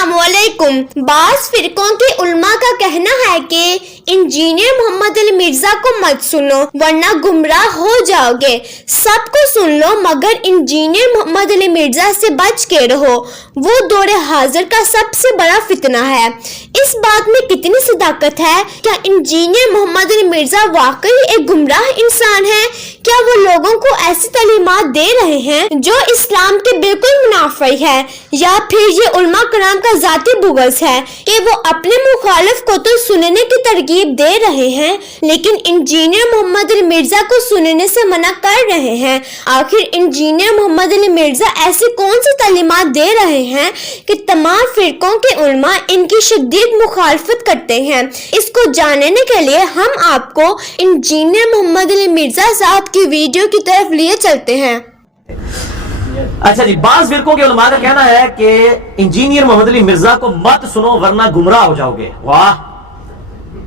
अस्सलाम वालेकुम। बास फिरकों के उलमा का कहना है कि इंजीनियर मोहम्मद अली मिर्जा को मत सुनो वरना गुमराह हो जाओगे। सबको सुन लो मगर इंजीनियर मोहम्मद अली मिर्जा से बच के रहो, वो दौरे हाजिर का सबसे बड़ा फितना है। इस बात में कितनी सदाकत है? क्या इंजीनियर मोहम्मद अली मिर्जा वाकई एक गुमराह इंसान है? क्या वो लोगों को ऐसी तालीमात दे रहे हैं जो इस्लाम के बिल्कुल मुनाफी है, या फिर ये उलमा कराम का जाती बुग़्ज़ है कि वो अपने मुखालिफ को तो सुनने की तरगीब दे रहे हैं लेकिन इंजीनियर मोहम्मद अली मिर्जा को सुनने से मना कर रहे हैं। आखिर इंजीनियर मोहम्मद अली मिर्जा ऐसी कौन सी तालीमात दे रहे हैं कि तमाम फिरकों के उलमा इनकी शदीद मुखालफत करते हैं? इसको जानने के लिए हम आपको इंजीनियर मोहम्मद अली मिर्जा साहब की वीडियो की तरफ लिए चलते हैं। अच्छा जी, बाज़ फिरकों के उलमा का कहना है कि इंजीनियर मोहम्मद अली मिर्जा को मत सुनो वरना गुमराह हो जाओगे। वाह,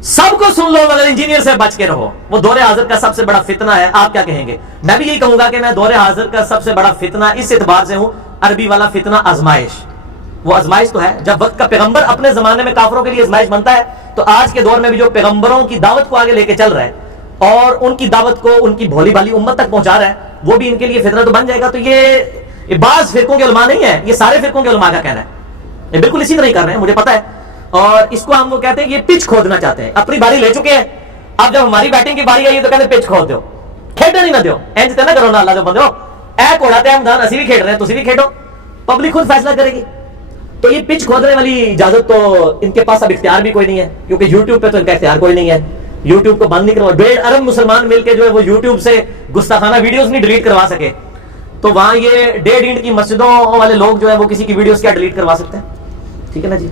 सबको सुन लो मगर इंजीनियर से बच के रहो, वो दौरे हाजिर का सबसे बड़ा फितना है। आप क्या कहेंगे? मैं भी यही कहूंगा कि मैं दौरे हाजिर का सबसे बड़ा फितना इस एतबार से हूं, अरबी वाला फितना आजमाइश। वो आजमाइश तो है, जब वक्त का पैगंबर अपने जमाने में काफिरों के लिए आजमाइश बनता है, तो आज के दौर में भी जो पैगंबरों की दावत को आगे लेके चल रहा है और उनकी दावत को उनकी भोली भाली उम्मत तक पहुंचा रहा है, वो भी इनके लिए फितना तो बन जाएगा। तो ये बाज़ फिरकों के उलमा नहीं है, ये सारे फिरकों के उलमा का कहना है। ये बिल्कुल इसी तरह ही कर रहे हैं, मुझे पता है। और इसको हम वो कहते हैं कि ये पिच खोदना चाहते हैं। अपनी बारी ले चुके हैं, अब जब हमारी बैटिंग की बारी आई तो कहते पिच खोद दो, खेडने नहीं ना दो, इंज ते ना करो ना अल्लाह जो बंदो, ऐ कोड़ा ते हम असी भी खेड रहे हैं, तुसी भी खेडो, पब्लिक खुद फैसला करेगी। तो ये पिच खोदने वाली इजाजत तो इनके पास अब इख्तियार भी कोई नहीं है, क्योंकि यूट्यूब पे तो इनका इख्तियार कोई नहीं है। यूट्यूब को बंद नहीं करवा, 1.5 अरब मुसलमान मिलकर जो है वो यूट्यूब से गुस्ताखाना वीडियोस नहीं डिलीट करवा सके, तो वहां ये 1.5 इंच की मस्जिदों वाले लोग जो है वो किसी की वीडियोस क्या डिलीट करवा सकते हैं? ठीक है ना जी।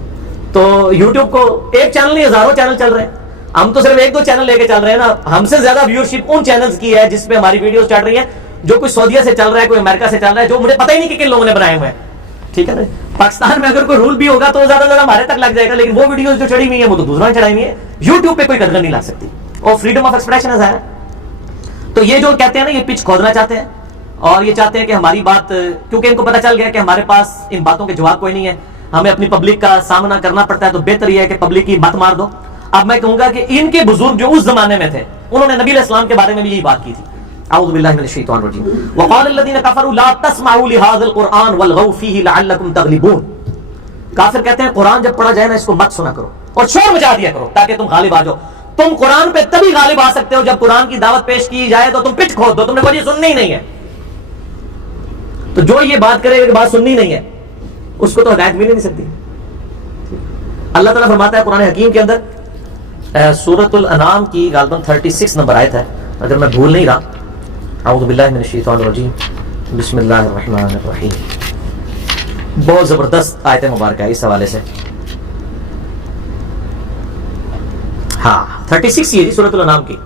तो यूट्यूब को एक चैनल नहीं, हजारों चैनल चल रहे हैं, हम तो सिर्फ 1-2 चैनल लेके चल रहे हैं ना। हमसे ज्यादा व्यूअरशिप उन चैनल्स की है जिसपे हमारी वीडियोस चल रही है, जो कोई सऊदीया से चल रहा है, कोई अमेरिका से चल रहा है, जो मुझे पता ही नहीं कि किन लोगों ने बनाए हुए हैं। ठीक है ना। पाकिस्तान में अगर कोई रूल भी होगा तो ज्यादा हमारे तक लग जाएगा, लेकिन वो वीडियोस जो चढ़ी हुई है वो तो दूसरों ने चढ़ाई हुई है। यूट्यूब पे कोई कदर नहीं ला सकती, और फ्रीडम ऑफ एक्सप्रेशन है। तो ये जो कहते हैं ना, ये पिच खोदना चाहते हैं और ये चाहते हैं कि हमारी बात, क्योंकि इनको पता चल गया कि हमारे पास इन बातों के जवाब कोई नहीं है, हमें अपनी पब्लिक का सामना करना पड़ता है, तो बेहतर यह है कि पब्लिक की मत मार दो। अब मैं कहूंगा कि इनके बुजुर्ग जो उस जमाने में थे, उन्होंने नबी अलैहिस्सलाम के बारे में भी यही बात की थी। अऊज़ु बिल्लाहि मिनश शैतानिर रजीम। वक़ाल अल्लज़ीना कफ़रू ला तस्मऊ लिहाज़ल क़ुरआन वल्गौ फ़ीही लअल्लकुम तग़लिबून। काफिर कहते हैं कुरान जब पढ़ा जाए ना, इसको मत सुना करो और शोर मचा दिया करो ताकि तुम गालिब आ जाओ। तुम कुरान पे तभी गालिब आ सकते हो जब कुरान की दावत पेश की जाए, तो तुम पिच खोद दो, तुमने कोई सुननी ही नहीं है। तो जो ये बात करेगा कि बात सुननी नहीं है, उसको तो हिदायत मिल नहीं सकती। अल्लाह ताला फरमाता है कुरान हकीम के अंदर, सूरतुल अनाम की गालिबन 36 नंबर आयत है, अगर मैं भूल नहीं रहा। अऊज़ु बिल्लाहि मिनश शैतानिर रजीम, बिस्मिल्लाहिर रहमानिर रहीम। बहुत जबरदस्त आयत मुबारक है इस हवाले से। हाँ, 36 ये सूरतुल अनाम की।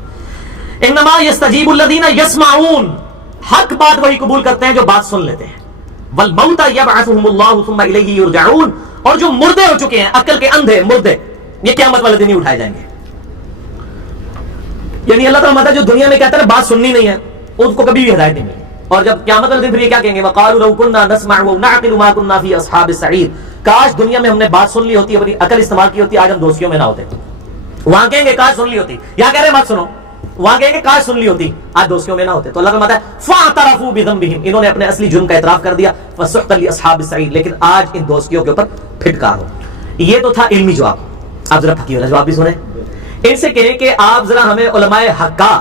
इन्नमा यस्तजीबुल लज़ीना यस्माऊन, हक बात वही कबूल करते हैं जो बात सुन लेते हैं। वल मौता यबअसुहुमुल्लाहु सुम्मा इलैहि युरजऊन, और जो मुर्दे हो चुके हैं, अक्ल के अंधे मुर्दे, ये क़यामत वाले दिन ही उठाए जाएंगे। यानी अल्लाह ताला जो दुनिया में कहता है बात सुननी नहीं है, उनको कभी भी हिदायत नहीं मिली। और जब क़यामत वाले दिन फिर ये क्या कहेंगे? वक़ालू लौ कुन्ना नस्मअु व नअक़िलु मा कुन्ना फ़ी अस्हाबिस सईर। काश दुनिया में हमने बात सुन ली होती, अपनी अकल इस्तेमाल की होती, आज हम दोस्तियों में ना होते। वहां कहेंगे काश सुन ली होती, यहां कह रहे मत सुनो, वहां कहेंगे काश सुन ली होती, आज दोस्तियों में ना होते। तो अल्लाह फरमाता है फ़अतरफ़ू बिज़ंबिहिम, इन्होंने अपने असली जुर्म का इतराफ कर दिया। फ़सुहक़न लिअस्हाबिस सईर, लेकिन आज इन दोस्तियों के ऊपर फिटकार हो। ये तो था इल्मी जवाब। आप जरा फकीह वाला जवाब भी सुने। इनसे कहें कि आप जरा हमें उलमाए हक्का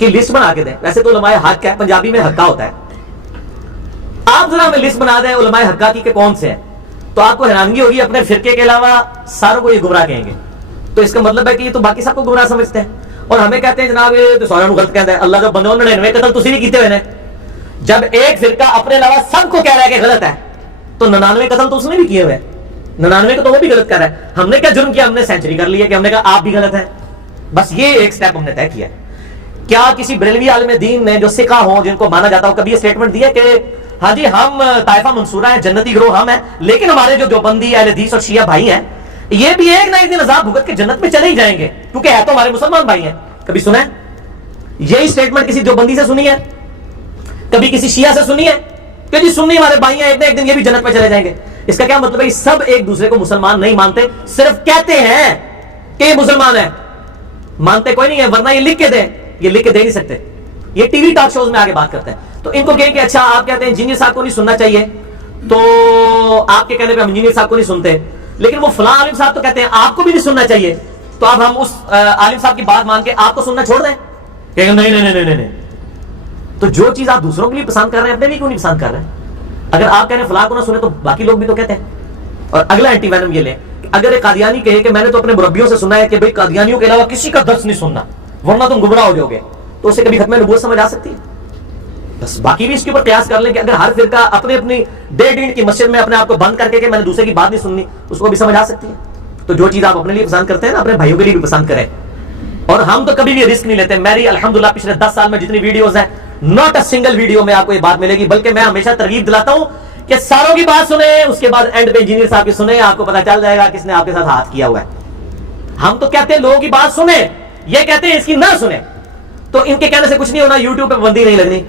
की लिस्ट बना के दें। वैसे तो उलमाए हक है, पंजाबी में हक्का होता है। आप जरा हमें लिस्ट बना दें उलमाए हक्का की के कौन से हैं, तो आपको हैरानगी होगी, अपने फिरके के अलावा सारों को ये गुमराह कहेंगे। तो इसका मतलब है कि ये तो बाकी सबको गुमराह समझते हैं और हमें कहते हैं जनाब ये तो सारों को गलत कहता है। अल्लाह जो बंदे 99 कत्ल तुसी भी कीते हुए ने। जब एक फिरका अपने अलावा सबको कह रहा है कि गलत है, तो 99 कत्ल तो उसने भी किए हुए, 99 को तो वो भी गलत कर रहा है। हमने क्या जुर्म किया? हमने सेंचुरी कर ली है कि हमने कहा आप भी गलत हैं। बस ये एक स्टेप हमने तय किया। क्या किसी बरेलवी आलिम दीन ने जो सिखा हो, जिनको माना जाता हो, कभी ये स्टेटमेंट दिया कि हाँ जी हम ताइफा मंसूरा है, जन्नती गिरोह हम है, लेकिन हमारे जो देवबंदी अहले हदीस और शिया भाई हैं, ये भी एक ना एक दिन अज़ाब भुगत के जन्नत में चले ही जाएंगे, क्योंकि है तो हमारे मुसलमान भाई हैं? कभी सुना है? यही स्टेटमेंट किसी देवबंदी से सुनी है? कभी किसी शिया से सुनी है कि जी सुन्नी हमारे भाई हैं, एक ना एक दिन ये भी जन्नत में चले जाएंगे? اس کا کیا مطلب ہے؟ سب ایک دوسرے کو مسلمان نہیں مانتے, صرف کہتے ہیں کہ یہ مسلمان ہے, مانتے کوئی نہیں ہے. ورنہ یہ لکھ کے دیں, یہ لکھ کے دے نہیں سکتے. یہ ٹی وی ٹاک شوز میں آگے بات کرتے ہیں. تو ان کو کہیں کہ اچھا آپ کہتے ہیں انجینئر صاحب کو نہیں سننا چاہیے, تو آپ کے کہنے پہ ہم انجینئر صاحب کو نہیں سنتے, لیکن وہ فلاں عالم صاحب تو کہتے ہیں آپ کو بھی نہیں سننا چاہیے, تو اب ہم اس عالم صاحب کی بات مان کے آپ کو سننا چھوڑ دیں؟ کہ نہیں نہیں نہیں نہیں. تو جو چیز آپ دوسروں کے لیے پسند کر رہے ہیں اپنے بھی کیوں نہیں پسند کر رہے ہیں؟ اگر آپ کہہ رہے ہیں فلاں کو نہ سنیں تو باقی لوگ بھی تو کہتے ہیں. اور اگلا اینٹی وینم یہ لیں, اگر ایک قادیانی کہے کہ میں نے تو اپنے مربیوں سے سنا ہے کہ بھئی قادیانیوں کے علاوہ کسی کا درس نہیں سننا ورنہ تم گمراہ ہو جاؤ گے, تو اسے کبھی ختم نبوت سمجھ آ سکتی ہے؟ بس باقی بھی اس کے اوپر قیاس کر لیں کہ اگر ہر فرقہ اپنی 1.5 کی مسجد میں اپنے آپ کو بند کر کے کہ میں نے دوسرے کی بات نہیں سننی, اس کو بھی سمجھ آ سکتی ہے. تو جو چیز آپ اپنے لیے پسند کرتے ہیں نا, اپنے بھائیوں کے لیے بھی پسند کریں. اور ہم تو کبھی بھی رسک نہیں لیتے. میری الحمدللہ پچھلے 10 سال میں جتنی ویڈیوز ہیں, ناٹ اے سنگل ویڈیو میں آپ کو یہ بات ملے گی, بلکہ میں ہمیشہ ترغیب دلاتا ہوں کہ ساروں کی بات سنیں, اس کے بعد اینڈ پہ انجینئر صاحب کی سنیں, آپ کو پتا چل جائے گا کس نے آپ کے ساتھ ہاتھ کیا ہوا ہے. ہم تو کہتے ہیں لوگوں کی بات سنیں, یہ کہتے ہیں اس کی نہ سنیں. تو ان کے کہنے سے کچھ نہیں ہونا, یوٹیوب پہ پابندی نہیں لگنی.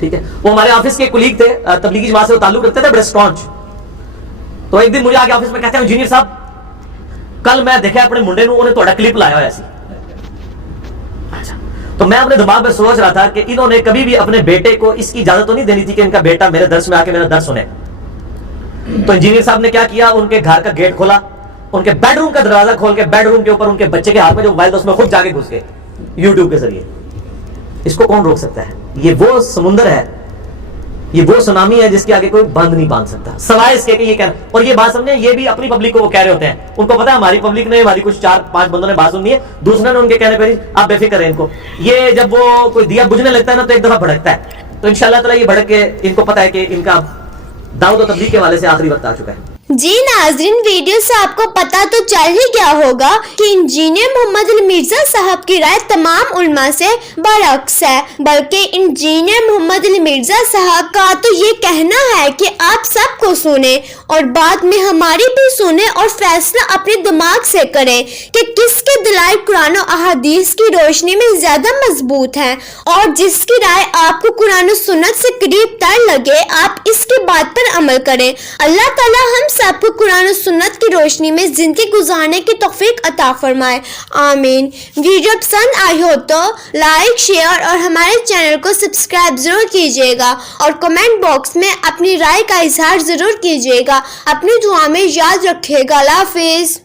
ٹھیک ہے. وہ ہمارے آفس کے کولیگ تھے, تبلیغی جماعت سے وہ تعلق رکھتے تھے, بڑے اسٹانچ. تو ایک دن مجھے آگے آفس میں کہتے ہیں انجینئر صاحب کل میں دیکھا اپنے منڈے نو انہیں تھوڑا کلپ لایا ہوا سی. اچھا, تو میں اپنے دماغ میں سوچ رہا تھا کہ انہوں نے کبھی بھی اپنے بیٹے کو اس کی اجازت تو نہیں دینی تھی کہ ان کا بیٹا میرے درس میں آ کے میرا درس سنے. تو انجینئر صاحب نے کیا کیا, ان کے گھر کا گیٹ کھولا, ان کے بیڈ روم کا دروازہ کھول کے بیڈ روم کے اوپر ان کے بچے کے ہاتھ میں جو موبائل تھا اس میں خود جا کے گھس گئے یوٹیوب کے ذریعے. اس کو کون روک سکتا ہے؟ یہ وہ سمندر ہے, یہ وہ سونامی ہے جس کے آگے کوئی بند نہیں باندھ سکتا, سوائے اس کے کہ یہ کہنا. اور یہ بات سمجھیں, یہ بھی اپنی پبلک کو وہ کہہ رہے ہوتے ہیں, ان کو پتا ہے ہماری پبلک نے, ہماری کچھ 4-5 بندوں نے بات سننی ہے, دوسرے نے ان کے کہنے پہ آپ بے فکر ہیں ان کو. یہ جب وہ کوئی دیا بجھنے لگتا ہے نا تو ایک دفعہ بھڑکتا ہے, تو انشاءاللہ تعالی یہ بھڑک کے ان کو پتا ہے کہ ان کا دعوت و تبلیغ کے والے سے آخری وقت آ چکا ہے. جی ناظرین, ویڈیو سے آپ کو پتا تو چل ہی گیا ہوگا کہ انجینئر محمد علی مرزا صاحب کی رائے تمام علماء سے برعکس ہے, بلکہ انجینئر محمد علی مرزا صاحب کا تو یہ کہنا ہے کہ آپ سب کو سنیں اور بعد میں ہماری بھی سنیں اور فیصلہ اپنے دماغ سے کریں کہ کس کے دلائل قرآن و احادیث کی روشنی میں زیادہ مضبوط ہیں, اور جس کی رائے آپ کو قرآن و سنت سے قریب تر لگے آپ اس کی بات پر عمل کریں. اللہ تعالی ہم سب کو قرآن و سنت کی روشنی میں زندگی گزارنے کی توفیق عطا فرمائے, آمین. ویڈیو پسند آئی ہو تو لائک, شیئر اور ہمارے چینل کو سبسکرائب ضرور کیجیے گا, اور کمنٹ باکس میں اپنی رائے کا اظہار ضرور کیجیے گا. اپنی دعا میں یاد رکھیے گا. اللہ حافظ.